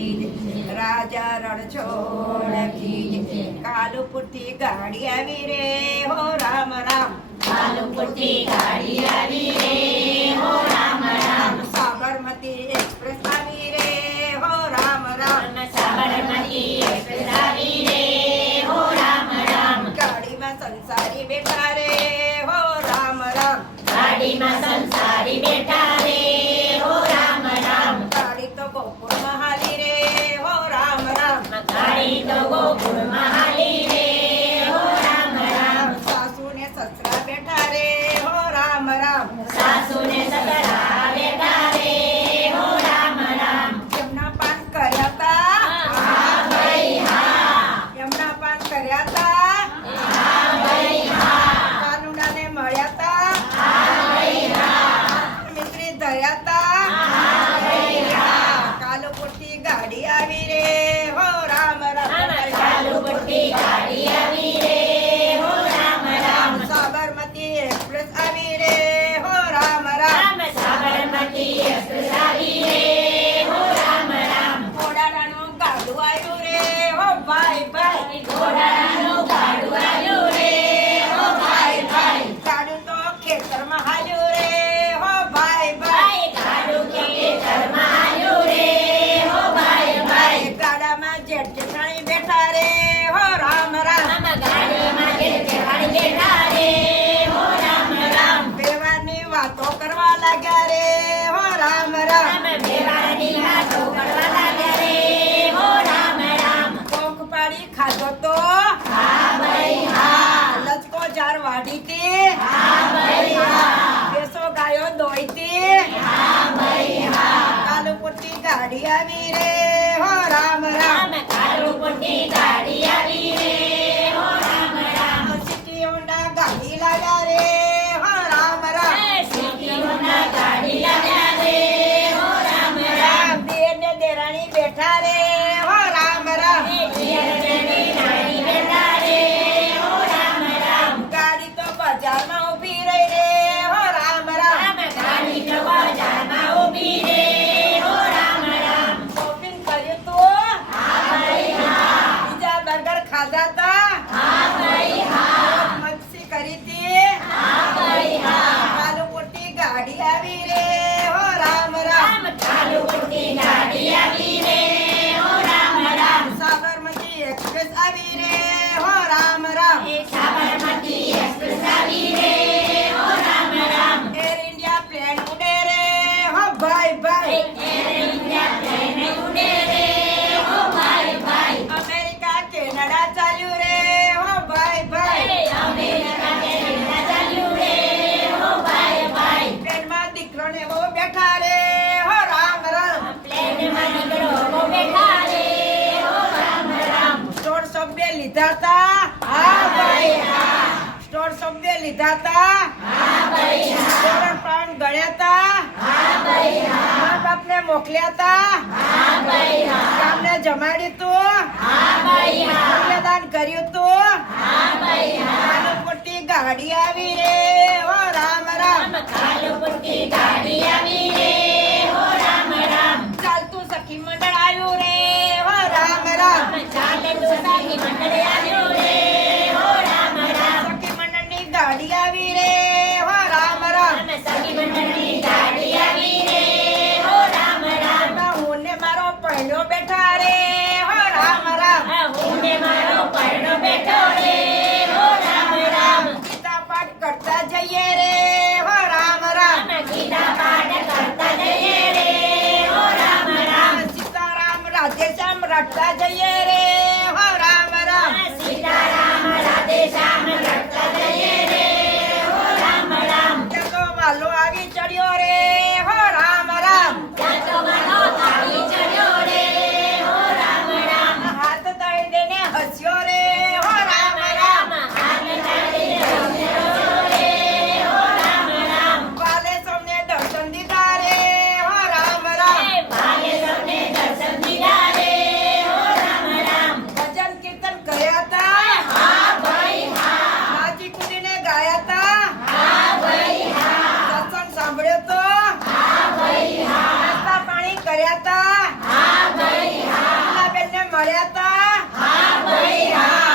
की राजा रणछोड़ की कालू पुट्टी गाड़ी आवी रे, हो राम राम। कालू पुट्टी गाड़ी आवी रे, हो राम allá વાઢીતી બેસો ગાયો દોઈતી કાલુ પુટ્ટી ગાડી આવી રે હો રામ રામ કાલુ પુટ્ટી ગાડી આવી રે હો રામ રામ સિટી હોન્ડા ગાડી લાવ્યા રે હો રામ રામ સિટી હોન્ડા ગાડી લાવ્યા રે હો રામ રામ બેન દેરાણી બેઠા રે એક્સપ્રેસ આવી રે હો રામ રામ. સાબરમતી એક્સપ્રેસ આવી રે લીધા હતા ધોરણ ત્રણ ગણ્યા હતા મા બાપ ને મોકલ્યા હતા કામને જમાડ્યું તું દાન કર્યું તું મોટી ગાડી આવી રે ઓ રામ રામ મોટી ગાડી આવી રે ઓ રામ રામ ચાલતું સખી મંડળ આવ્યું રે ઓ રામ રામ ચાલતું સખી મંડળ આવ્યું હતા હા ભાઈ હા.